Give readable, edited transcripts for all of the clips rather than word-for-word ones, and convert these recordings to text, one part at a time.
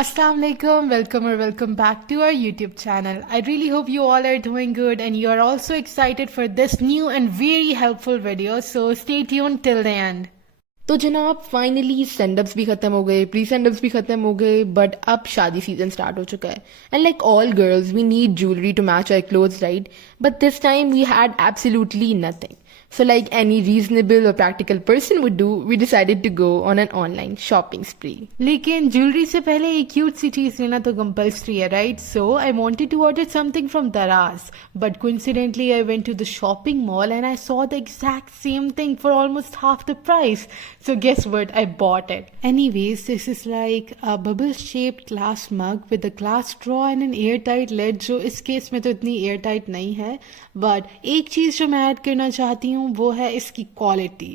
Assalamualaikum, welcome back to our YouTube channel. I really hope you all are doing good and you are also excited for this new and very helpful video, so stay tuned till the end. तो जनाब finally सेंडअप्स भी खत्म हो गए, pre सेंडअप्स भी खत्म हो गए, बट अब शादी सीजन स्टार्ट हो चुका है. And like all girls we need jewellery to match our clothes, right? But this time we had absolutely nothing. So like any reasonable or practical person would do, we decided to go on an online shopping spree. लेकिन jewellery से पहले एक cute सी चीज लेना तो compulsory है, right? So I wanted to order something from Daraz, but coincidentally I went to the shopping mall and I saw the exact same thing for almost half the price. So guess what? I bought it. Anyways, this is like a bubble shaped glass mug with a glass straw and an airtight lid, जो इस case में तो इतनी airtight नहीं है. But एक चीज जो मैं ऐड करना चाहती हूँ वो है इसकी क्वालिटी.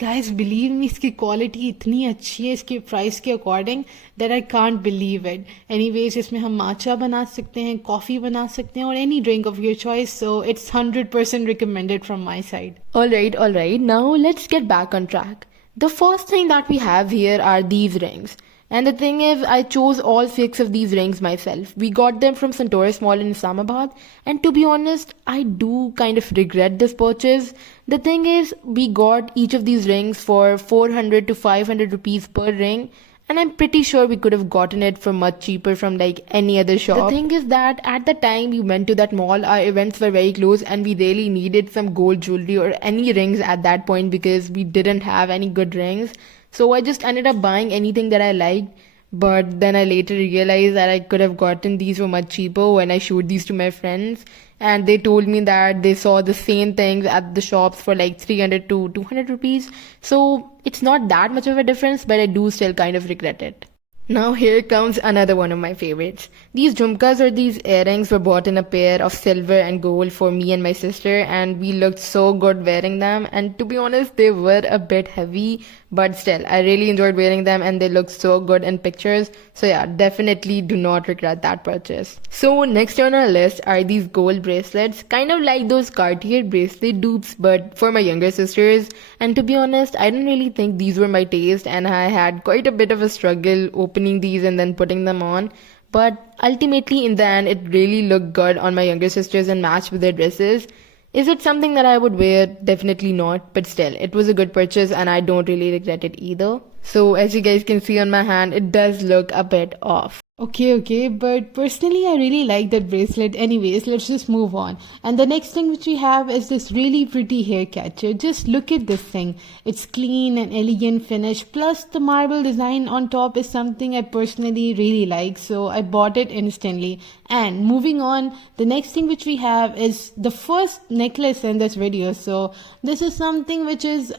गाइज बिलीव मी, इसकी क्वालिटी इतनी अच्छी है इसके प्राइस के according that I can't believe it. Anyways, इसमें हम माचा बना सकते हैं, कॉफ़ी बना सकते हैं और any drink of your choice. So it's 100% recommended from my side. All right. Now let's get back on track. The first thing that we have here are these rings. And the thing is, I chose all 6 of these rings myself. We got them from Centaurus Mall in Islamabad. And to be honest, I do kind of regret this purchase. The thing is, we got each of these rings for 400 to 500 rupees per ring. And I'm pretty sure we could have gotten it for much cheaper from like any other shop. The thing is that at the time we went to that mall, our events were very close and we really needed some gold jewelry or any rings at that point because we didn't have any good rings. So I just ended up buying anything that I liked. But then I later realized that I could have gotten these for much cheaper when I showed these to my friends. And they told me that they saw the same things at the shops for like 300 to 200 rupees. So it's not that much of a difference, but I do still kind of regret it. Now here comes another one of my favorites. These jhumkas or these earrings were bought in a pair of silver and gold for me and my sister, and we looked so good wearing them. And to be honest, they were a bit heavy, but still, I really enjoyed wearing them and they looked so good in pictures. So yeah, definitely do not regret that purchase. So next on our list are these gold bracelets, kind of like those Cartier bracelet dupes, but for my younger sisters. And to be honest, I didn't really think these were my taste and I had quite a bit of a struggle opening these and then putting them on. But ultimately in the end, it really looked good on my younger sisters and matched with their dresses. Is it something that I would wear? Definitely not, but still, it was a good purchase and I don't really regret it either. So as you guys can see on my hand, it does look a bit off. Okay, but personally I really like that bracelet. Anyways, let's just move on. And the next thing which we have is this really pretty hair catcher. Just look at this thing. It's clean and elegant finish, plus the marble design on top is something I personally really like, so I bought it instantly. And moving on, the next thing which we have is the first necklace in this video. So this is something which is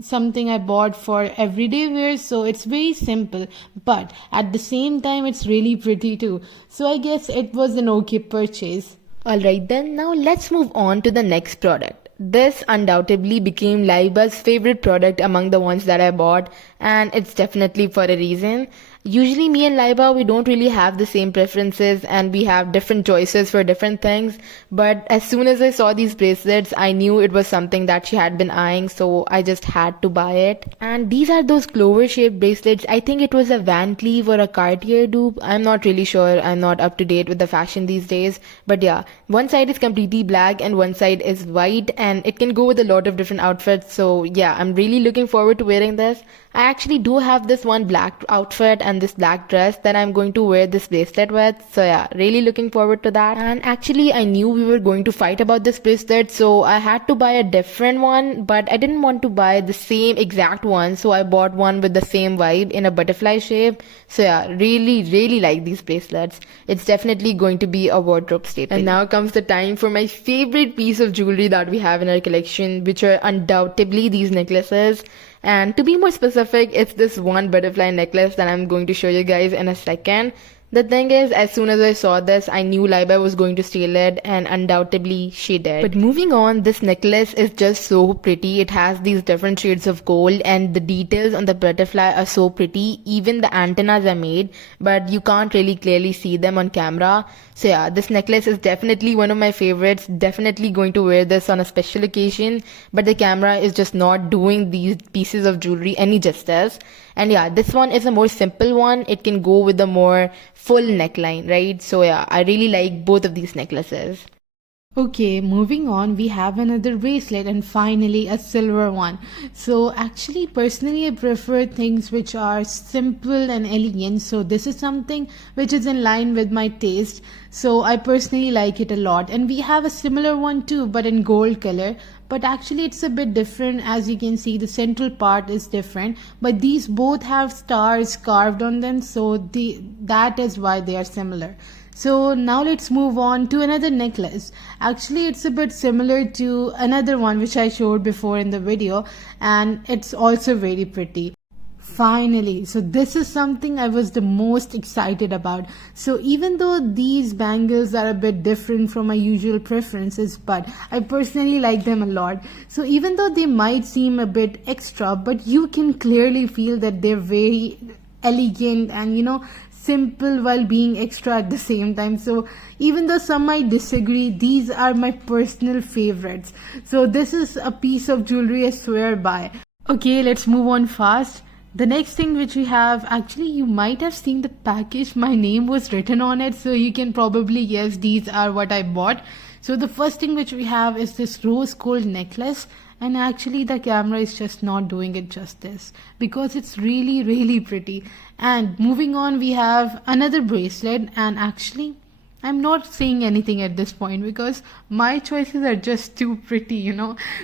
something I bought for everyday wear, so it's very simple, but at the same time it's really pretty too. So I guess it was an okay purchase. Alright then, now let's move on to the next product. This undoubtedly became Laiba's favorite product among the ones that I bought, and it's definitely for a reason. Usually me and Laiba, we don't really have the same preferences and we have different choices for different things. But as soon as I saw these bracelets, I knew it was something that she had been eyeing, so I just had to buy it. And these are those clover shaped bracelets. I think it was a Van Cleef or a Cartier dupe. I'm not really sure. I'm not up to date with the fashion these days. But yeah, one side is completely black and one side is white, and it can go with a lot of different outfits. So yeah, I'm really looking forward to wearing this. I actually do have this one black outfit and this black dress that I'm going to wear this bracelet with. So yeah, really looking forward to that. And actually I knew we were going to fight about this bracelet, so I had to buy a different one, but I didn't want to buy the same exact one, so I bought one with the same vibe in a butterfly shape. So yeah, really like these bracelets. It's definitely going to be a wardrobe staple. And now comes the time for my favorite piece of jewelry that we have in our collection, which are undoubtedly these necklaces. And to be more specific, it's this one butterfly necklace that I'm going to show you guys in a second. The thing is, as soon as I saw this, I knew Laiba was going to steal it, and undoubtedly she did. But moving on, this necklace is just so pretty. It has these different shades of gold and the details on the butterfly are so pretty. Even the antennas are made, but you can't really clearly see them on camera. So yeah, this necklace is definitely one of my favorites. Definitely going to wear this on a special occasion, but the camera is just not doing these pieces of jewelry any justice. And yeah, this one is a more simple one. It can go with a more full neckline, right? So yeah, I really like both of these necklaces. Okay, moving on, we have another bracelet and finally a silver one. So actually, personally, I prefer things which are simple and elegant. So this is something which is in line with my taste. So I personally like it a lot. And we have a similar one too, but in gold color. But actually it's a bit different. As you can see, the central part is different. But these both have stars carved on them. So that is why they are similar. So now let's move on to another necklace. Actually, it's a bit similar to another one which I showed before in the video, and it's also very pretty. Finally, so this is something I was the most excited about. So even though these bangles are a bit different from my usual preferences, but I personally like them a lot. So even though they might seem a bit extra, but you can clearly feel that they're very elegant and simple while being extra at the same time. So even though some might disagree, these are my personal favorites. So this is a piece of jewelry I swear by. Okay, let's move on fast. The next thing which we have, actually you might have seen the package, my name was written on it, so you can probably guess these are what I bought. So the first thing which we have is this rose gold necklace, and actually the camera is just not doing it justice because it's really pretty. And moving on, we have another bracelet, and actually I'm not saying anything at this point because my choices are just too pretty.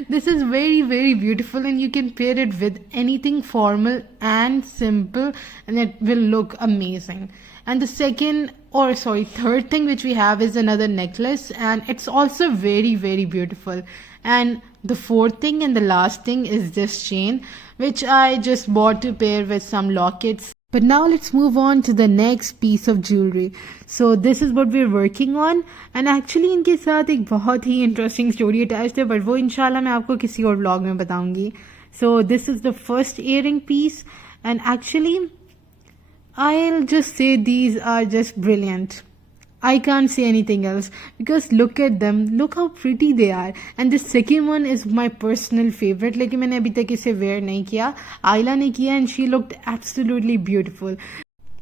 This is very beautiful, and you can pair it with anything formal and simple and it will look amazing. And the third thing which we have is another necklace, and it's also very beautiful. And the fourth thing and the last thing is this chain, which I just bought to pair with some lockets. But now let's move on to the next piece of jewelry. So this is what we're working on, and actually इनके साथ एक बहुत ही interesting story attached है, but वो इंशाल्लाह मैं आपको किसी और vlog में बताऊंगी. So this is the first earring piece, and actually I'll just say these are just brilliant. I can't say anything else because look at them, look how pretty they are. And the second one is my personal favorite, लेकिन मैंने अभी तक इसे wear नहीं किया. Aaila ने किया and she looked absolutely beautiful.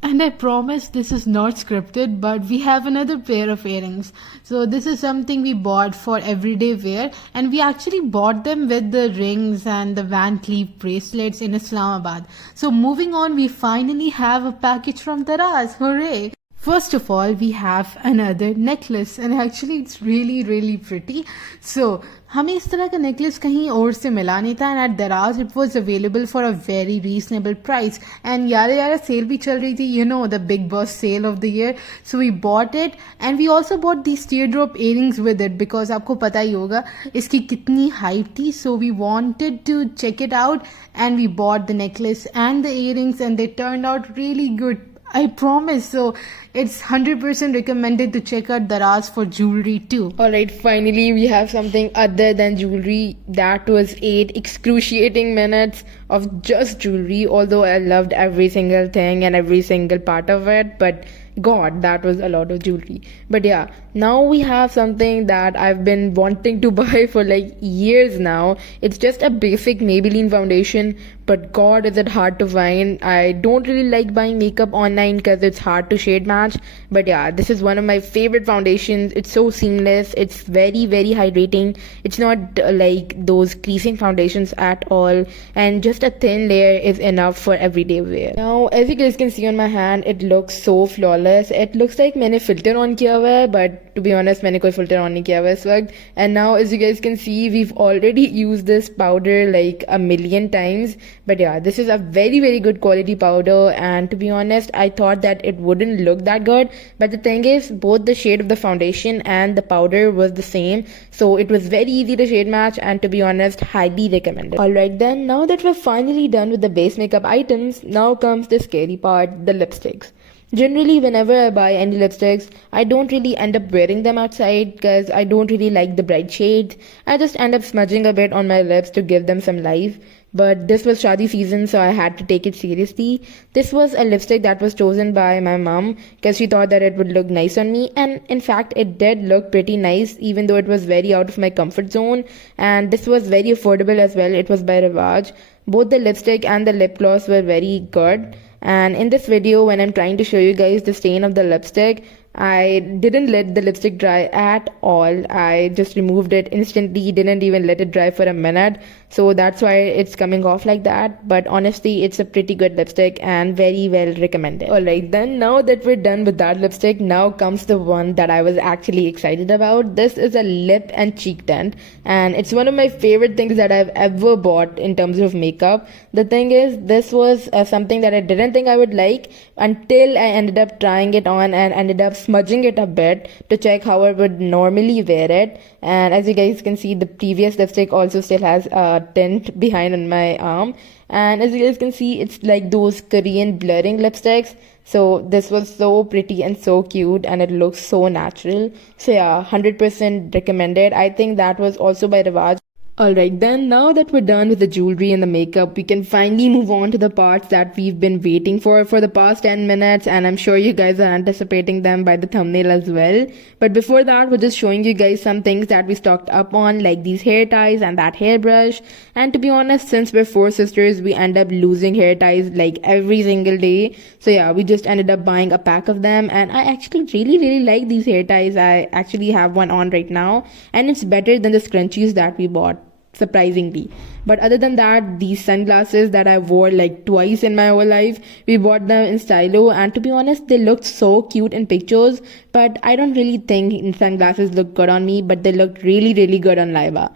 And I promise this is not scripted, but we have another pair of earrings. So this is something we bought for everyday wear, and we actually bought them with the rings and the Van Cleef bracelets in Islamabad. So moving on, we finally have a package from Daraz. Hooray! First of all, we have another necklace, and actually it's really pretty. So हमें इस तरह का necklace कहीं और से मिला नहीं था, and at Daraz it was available for a very reasonable price. And यारा sale भी चल रही थी, the big boss sale of the year. So we bought it, and we also bought these teardrop earrings with it because आपको पता ही होगा इसकी कितनी hype थी. So we wanted to check it out, and we bought the necklace and the earrings, and they turned out really good. I promise. So it's 100% recommended to check out Daraz for jewelry too. Alright, finally we have something other than jewelry. That was 8 excruciating minutes of just jewelry, although I loved every single thing and every single part of it, but God, that was a lot of jewelry. But yeah, now we have something that I've been wanting to buy for like years now. It's just a basic Maybelline foundation, but God, is it hard to find. I don't really like buying makeup online because it's hard to shade match. But yeah, this is one of my favorite foundations. It's so seamless. It's very hydrating. It's not like those creasing foundations at all. And just a thin layer is enough for everyday wear. Now, as you guys can see on my hand, it looks so flawless. It looks like मैंने filter on किया हुआ है, but to be honest मैंने कोई filter on नहीं किया हुआ है इस वक्त. And now as you guys can see, we've already used this powder like a million times. But yeah, this is a very good quality powder, and to be honest, I thought that it wouldn't look that good. But the thing is, both the shade of the foundation and the powder was the same, so it was very easy to shade match, and to be honest, highly recommended. Alright then, now that we're finally done with the base makeup items, now comes the scary part, the lipsticks. Generally, whenever I buy any lipsticks, I don't really end up wearing them outside because I don't really like the bright shades. I just end up smudging a bit on my lips to give them some life. But this was Shadi season, so I had to take it seriously. This was a lipstick that was chosen by my mom because she thought that it would look nice on me. And in fact, it did look pretty nice, even though it was very out of my comfort zone. And this was very affordable as well. It was by Rivaj. Both the lipstick and the lip gloss were very good. And in this video, when I'm trying to show you guys the stain of the lipstick, I didn't let the lipstick dry at all. I just removed it instantly, didn't even let it dry for a minute. So that's why it's coming off like that. But honestly, it's a pretty good lipstick and very well recommended. Alright then, now that we're done with that lipstick, now comes the one that I was actually excited about. This is a lip and cheek tint, and it's one of my favorite things that I've ever bought in terms of makeup. The thing is, this was something that I didn't think I would like until I ended up trying it on and ended up smudging it a bit to check how I would normally wear it. And as you guys can see, the previous lipstick also still has a tint behind on my arm, and as you guys can see, it's like those Korean blurring lipsticks. So this was so pretty and so cute, and it looks so natural. So yeah, 100% recommended. I think that was also by Rivaj. Alright then, now that we're done with the jewelry and the makeup, we can finally move on to the parts that we've been waiting for the past 10 minutes, and I'm sure you guys are anticipating them by the thumbnail as well. But before that, we're just showing you guys some things that we stocked up on, like these hair ties and that hairbrush. And to be honest, since we're 4 sisters, we end up losing hair ties like every single day. So yeah, we just ended up buying a pack of them, and I actually really like these hair ties. I actually have one on right now, and it's better than the scrunchies that we bought, surprisingly. But other than that, these sunglasses that I wore like twice in my whole life, we bought them in stylo, and to be honest, they looked so cute in pictures, but I don't really think sunglasses look good on me, but they looked really good on Laiba.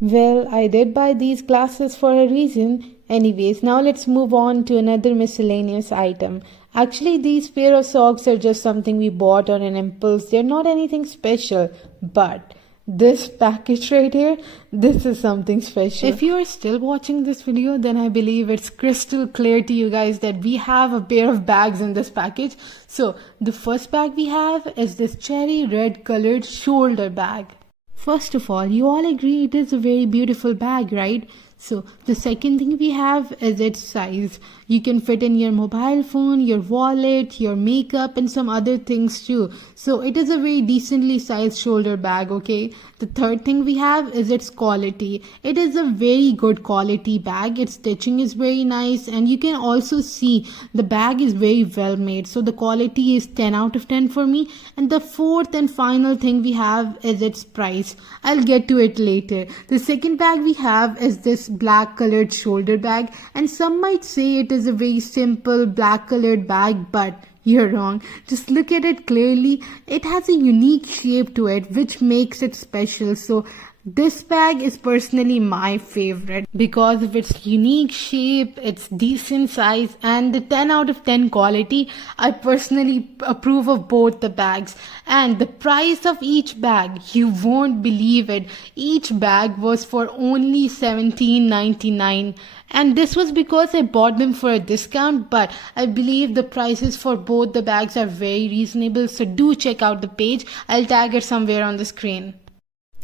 Well, I did buy these glasses for a reason. Anyways, now let's move on to another miscellaneous item. Actually, these pair of socks are just something we bought on an impulse. They're not anything special, but this package right here, this is something special. If you are still watching this video, then I believe it's crystal clear to you guys that we have a pair of bags in this package. So the first bag we have is this cherry red colored shoulder bag. First of all, you all agree it is a very beautiful bag, right? So the second thing we have is its size. You can fit in your mobile phone, your wallet, your makeup, and some other things too. So it is a very decently sized shoulder bag, okay? The third thing we have is its quality. It is a very good quality bag. Its stitching is very nice, and you can also see the bag is very well made. So the quality is 10 out of 10 for me. And the fourth and final thing we have is its price. I'll get to it later. The second bag we have is this black colored shoulder bag, and some might say it is a very simple black colored bag, but you're wrong. Just look at it clearly. It has a unique shape to it which makes it special. So this bag is personally my favorite because of its unique shape, its decent size, and the 10 out of 10 quality. I personally approve of both the bags. And the price of each bag, you won't believe it. Each bag was for only $17.99. And this was because I bought them for a discount, but I believe the prices for both the bags are very reasonable. So do check out the page. I'll tag it somewhere on the screen.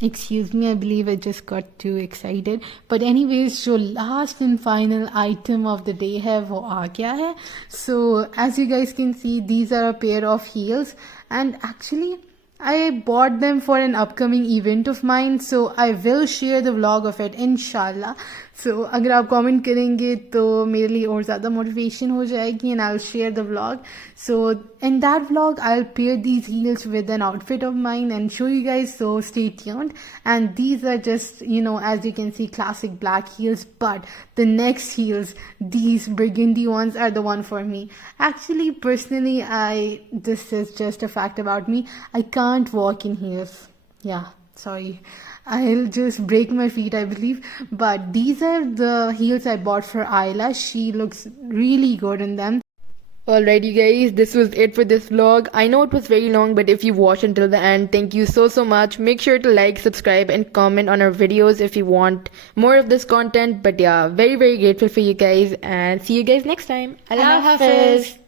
Excuse me, I believe I just got too excited. But anyways, so last and final item of the day hai wo aa gaya hai. So as you guys can see, these are a pair of heels, and actually I bought them for an upcoming event of mine, so I will share the vlog of it inshallah. So अगर आप comment करेंगे तो मेरे लिए और ज़्यादा motivation हो जाएगी, and I'll share the vlog. So in that vlog, I'll pair these heels with an outfit of mine and show you guys, so stay tuned. And these are just, you know, as you can see, classic black heels, but the next heels, these burgundy ones, are the one for me. Actually, personally, this is just a fact about me. I can't walk in heels. Yeah, sorry. I'll just break my feet, I believe. But these are the heels I bought for Aaila. She looks really good in them. Alright you guys, this was it for this vlog. I know it was very long, but if you watched until the end, thank you so much. Make sure to like, subscribe, and comment on our videos if you want more of this content. But yeah, very grateful for you guys, and see you guys next time. Allah Hafiz.